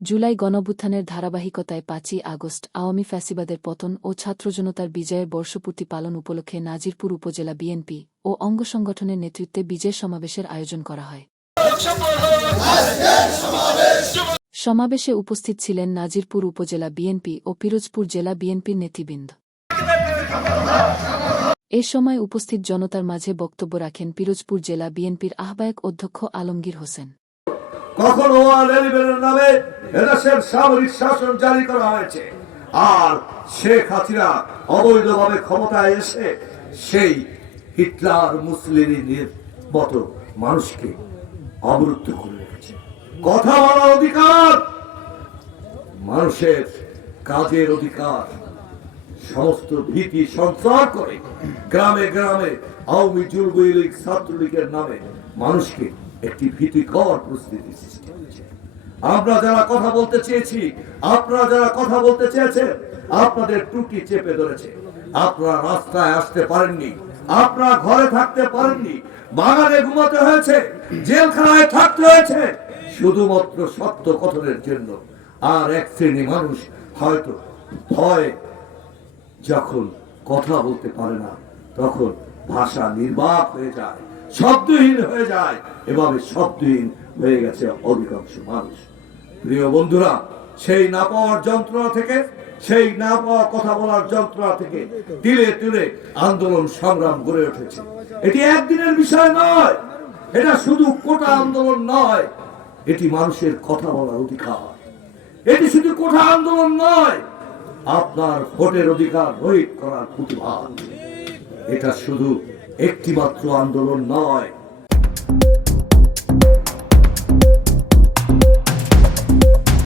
জুলাই গণঅভ্যুত্থানের ধারাবাহিকতায় ৫ই আগস্ট আওয়ামী ফ্যাসিবাদের পতন ও ছাত্রজনতার বিজয়ের বর্ষপূর্তি পালন উপলক্ষে নাজিরপুর উপজেলা বিএনপি ও অঙ্গ সংগঠনের নেতৃত্বে বিজয় সমাবেশের আয়োজন করা হয়। সমাবেশে উপস্থিত ছিলেন নাজিরপুর উপজেলা বিএনপি ও পিরোজপুর জেলা বিএনপির নেতৃবৃন্দ। এ সময় উপস্থিত জনতার মাঝে বক্তব্য রাখেন পিরোজপুর জেলা বিএনপির আহ্বায়ক অধ্যক্ষ আলমগীর হোসেন। কখনো নামে এদেশের সামরিক শাসন জারি করা হয়েছে, আর শেখ হাসিনা অবৈধভাবে ক্ষমতায় এসে সেই হিটলার মুসলিনের মতো মানুষকে অবরুদ্ধ করে রেখেছে। কথা বলার অধিকার, মানুষের কাজের অধিকার, সমস্ত ভীতি সঞ্চার করে গ্রামে গ্রামে আওয়ামী যুবলীগ ছাত্রলীগের নামে মানুষকে একটি ভীতিকর পরিস্থিতি সৃষ্টি হয়েছে। আমরা যারা কথা বলতে চেয়েছি, আপনারা যারা কথা বলতে চেয়েছেন, আপনাদের ত্রুটি চেপে ধরেছে। আপনারা রাস্তায় আসতে পারেননি, আপনারা ঘরে থাকতে পারেননি, বাগানে ঘুমাতে হয়েছে, জেলখানায় থাকতে হয়েছে শুধুমাত্র সত্য কথনের জন্য। আর এক শ্রেণী মানুষ হয়তো ভয় যখন কথা বলতে পারে না, তখন ভাষা নির্বাক হয়ে যায়, শব্দহীন হয়ে যায়। এভাবে শব্দহীন হয়ে গেছে অধিকাংশ মানুষ। প্রিয় বন্ধুরা, সেই না পাওয়ার যন্ত্রণা থেকে, সেই না পাওয়া কথা বলার যন্ত্রণা থেকে তিলে তিলে আন্দোলন সংগ্রাম গড়ে উঠেছে। এটি একদিনের বিষয় নয়, এটা শুধু কোটা আন্দোলন নয়, এটি মানুষের কথা বলার অধিকার। এটি শুধু কোটা আন্দোলন নয়, আপনার ভোটের অধিকার রহিত করার প্রতিবাদ। এটা শুধু একটি মাত্র আন্দোলন নয়,